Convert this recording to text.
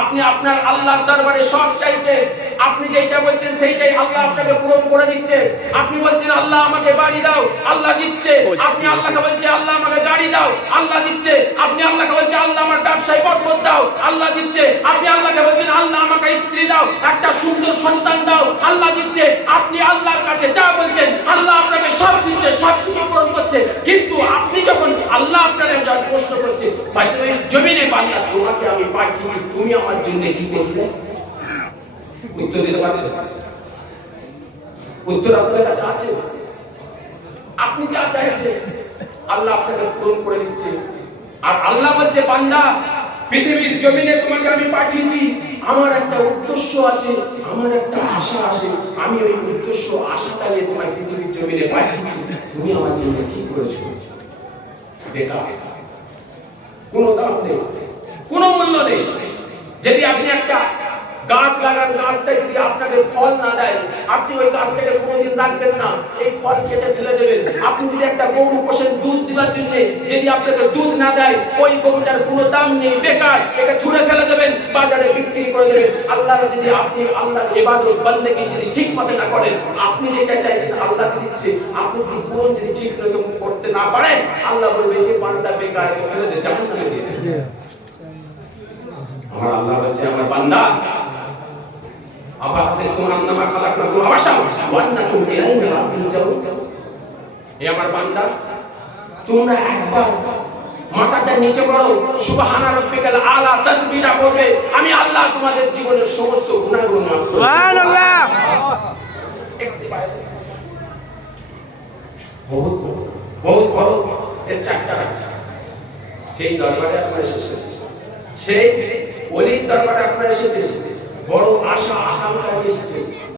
আপনি আপনার আল্লাহর দরবারে সব চাইছেন। আপনি যেটা বলছেন সেইটাই আল্লাহ আপনাকে পূরণ করে দিচ্ছে। আপনি বলছেন, আল্লাহ আমাকে বাড়ি দাও, আল্লাহ দিচ্ছে। আপনি আল্লাহকে বলছেন, আল্লাহ আমাকে গাড়ি দাও, আল্লাহ দিচ্ছে। আপনি আল্লাহকে বলছেন, আল্লাহ আমার ব্যবসায় বরকত দাও, আল্লাহ দিচ্ছে। আপনি আল্লাহকে বলছেন, আল্লাহ আমাকে স্ত্রী দাও, একটা সুন্দর সন্তান দাও, আল্লাহ দিচ্ছে। আপনি আল্লাহর কাছে যা বলছেন, আল্লাহ আপনাকে সব দিচ্ছে, সব কিছু পূরণ করছে। কিন্তু আপনি যখন প্রশ্ন করছে বাইরে জমিনে বান্দা তোমাকে আমি পাঠিয়েছি তুমি আমার জন্য কি করলে? উত্তর দিতে পারবেন উত্তর আপনাদের কাছে আছে। আপনি যা চাইছেন, আল্লাহ আপনাকে পূরণ করে দিচ্ছে। আর আল্লাহ বলছে, বান্দা, পৃথিবীর জমিনে তোমাকে আমি পাঠিয়েছি। আমার একটা উদ্দেশ্য আছে, আমার একটা আশা আছে। আমি ওই উদ্দেশ্য, আশাটা নিয়ে তোমার পৃথিবীর জমিনে পাঠিয়েছি। তুমি আমার জন্য কি করেছ? বেকার। কোনো মূল্য নেই। যদি আপনি একটা গাছ লাগান গাছটা যদি আপনাকে ফল না দেয় আপনি ওই গাছটাকে কোনোদিন রাখবেন না। এই ফল কেটে ফেলে দেবেন। আপনি যদি একটা গরু পোষেন দুধ দেওয়ার জন্য যদি আপনাকে দুধ না দেয় ওই গরুটার কোনো দাম নেই বেকার একে ছুঁড়ে ফেলে দেবেন বাজারে বিক্রি করে দেবেন। আল্লাহর যদি আপনি আল্লাহর ইবাদত বন্দেগী যদি ঠিক মতো না করেন আপনি যেটা চাইছেন আল্লাহ দিচ্ছে আপনি কি পূরণ যদি ঠিক রকম করতে না পারেন আল্লাহ বলবে যে বান্দা বেকার ফেলে দে জাহান দিয়ে আমার আল্লাহ বলছে আমার বান্দা আবার তোমার নামা খালাক না তোমার আবাসা ওয়ান্না ইলাইহি রাব্বিল যাও এ আমার বান্দা তোমরা একবার মাথাটা নিচে করো। সুবহানা রাব্বিকাল আলা তাসবিহটা করবে আমি আল্লাহ তোমাদের জীবনের সমস্ত গুনাহগুলো মাফ করে সুবহানাল্লাহ। দেখতে পাই। বহুত বহুত বড়। এর চারটা সেই দরবারে আপনার এসেছে সেই অলির দরবারে আপনার এসেছে বড় আশা আকাঙ্ক্ষা এসেছে।